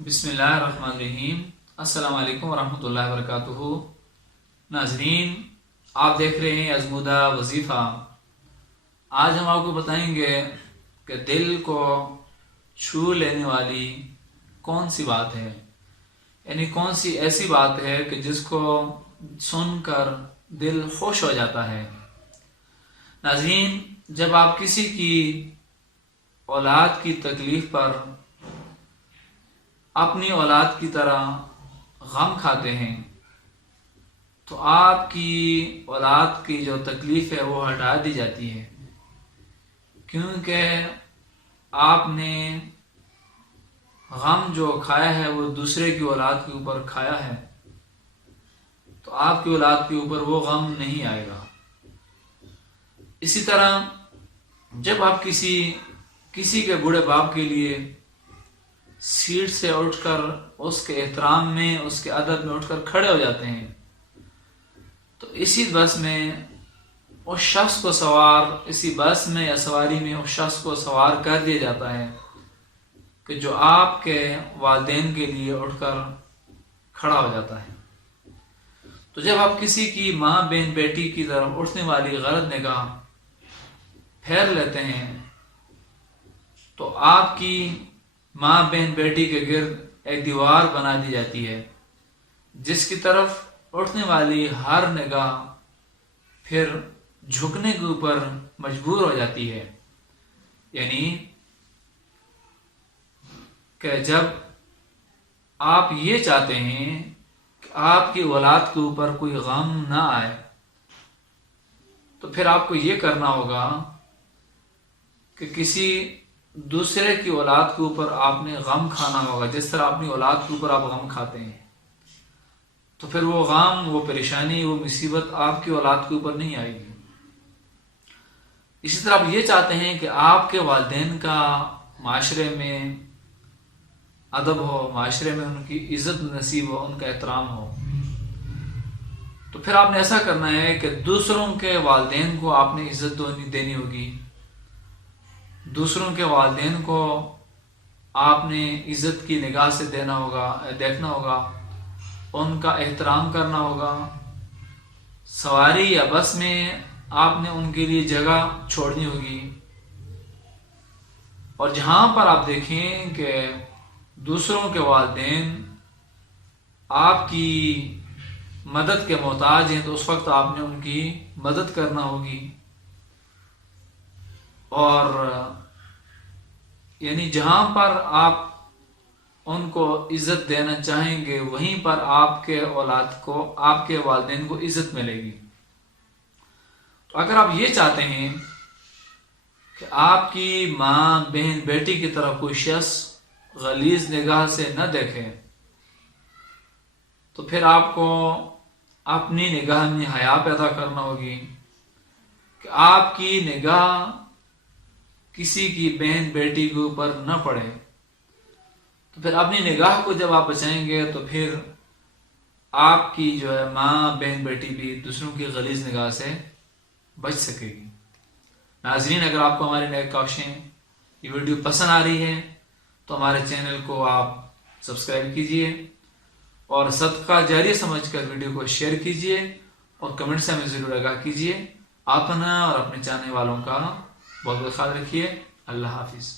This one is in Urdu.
بسم اللہ الرحمن الرحیم۔ السلام علیکم ورحمۃ اللہ وبرکاتہ۔ ناظرین، آپ دیکھ رہے ہیں ازمودہ وظیفہ۔ آج ہم آپ کو بتائیں گے کہ دل کو چھو لینے والی کون سی بات ہے، یعنی کون سی ایسی بات ہے کہ جس کو سن کر دل خوش ہو جاتا ہے۔ ناظرین، جب آپ کسی کی اولاد کی تکلیف پر اپنی اولاد کی طرح غم کھاتے ہیں تو آپ کی اولاد کی جو تکلیف ہے وہ ہٹا دی جاتی ہے، کیونکہ آپ نے غم جو کھایا ہے وہ دوسرے کی اولاد کے اوپر کھایا ہے، تو آپ کی اولاد کے اوپر وہ غم نہیں آئے گا۔ اسی طرح جب آپ کسی کے بوڑھے باپ کے لیے سیٹ سے اٹھ کر اس کے احترام میں، اس کے ادب میں اٹھ کر کھڑے ہو جاتے ہیں، تو اسی بس میں اس شخص کو اسی بس میں یا سواری میں اس شخص کو سوار کر دیا جاتا ہے کہ جو آپ کے والدین کے لیے اٹھ کر کھڑا ہو جاتا ہے۔ تو جب آپ کسی کی ماں بہن بیٹی کی طرف اٹھنے والی غلط نگاہ پھیر لیتے ہیں تو آپ کی ماں بہن بیٹی کے گرد ایک دیوار بنا دی جاتی ہے، جس کی طرف اٹھنے والی ہر نگاہ پھر جھکنے کے اوپر مجبور ہو جاتی ہے۔ یعنی کہ جب آپ یہ چاہتے ہیں کہ آپ کی اولاد کے اوپر کوئی غم نہ آئے تو پھر آپ کو یہ کرنا ہوگا کہ کسی دوسرے کی اولاد کے اوپر آپ نے غم کھانا ہوگا، جس طرح اپنی اولاد کے اوپر آپ غم کھاتے ہیں، تو پھر وہ غم، وہ پریشانی، وہ مصیبت آپ کی اولاد کے اوپر نہیں آئے گی۔ اسی طرح آپ یہ چاہتے ہیں کہ آپ کے والدین کا معاشرے میں ادب ہو، معاشرے میں ان کی عزت نصیب ہو، ان کا احترام ہو، تو پھر آپ نے ایسا کرنا ہے کہ دوسروں کے والدین کو آپ نے عزت دینی ہوگی، دوسروں کے والدین کو آپ نے عزت کی نگاہ سے دیکھنا ہوگا، ان کا احترام کرنا ہوگا۔ سواری یا بس میں آپ نے ان کے لیے جگہ چھوڑنی ہوگی، اور جہاں پر آپ دیکھیں کہ دوسروں کے والدین آپ کی مدد کے محتاج ہیں تو اس وقت آپ نے ان کی مدد کرنا ہوگی، اور یعنی جہاں پر آپ ان کو عزت دینا چاہیں گے وہیں پر آپ کے والدین کو عزت ملے گی۔ تو اگر آپ یہ چاہتے ہیں کہ آپ کی ماں بہن بیٹی کی طرف کوئی شخص غلیظ نگاہ سے نہ دیکھے تو پھر آپ کو اپنی نگاہ میں حیا پیدا کرنا ہوگی کہ آپ کی نگاہ کسی کی بہن بیٹی کے اوپر نہ پڑے، تو پھر اپنی نگاہ کو جب آپ بچائیں گے تو پھر آپ کی جو ہے ماں بہن بیٹی بھی دوسروں کی غلیظ نگاہ سے بچ سکے گی۔ ناظرین، اگر آپ کو ہماری نئے کوششیں یہ ویڈیو پسند آ رہی ہے تو ہمارے چینل کو آپ سبسکرائب کیجئے اور صدقہ جاریہ سمجھ کر ویڈیو کو شیئر کیجئے اور کمنٹ سے ہمیں ضرور آگاہ کیجئے۔ اپنا اور اپنے چاہنے والوں کا بہت بہت خیال رکھیے۔ اللہ حافظ۔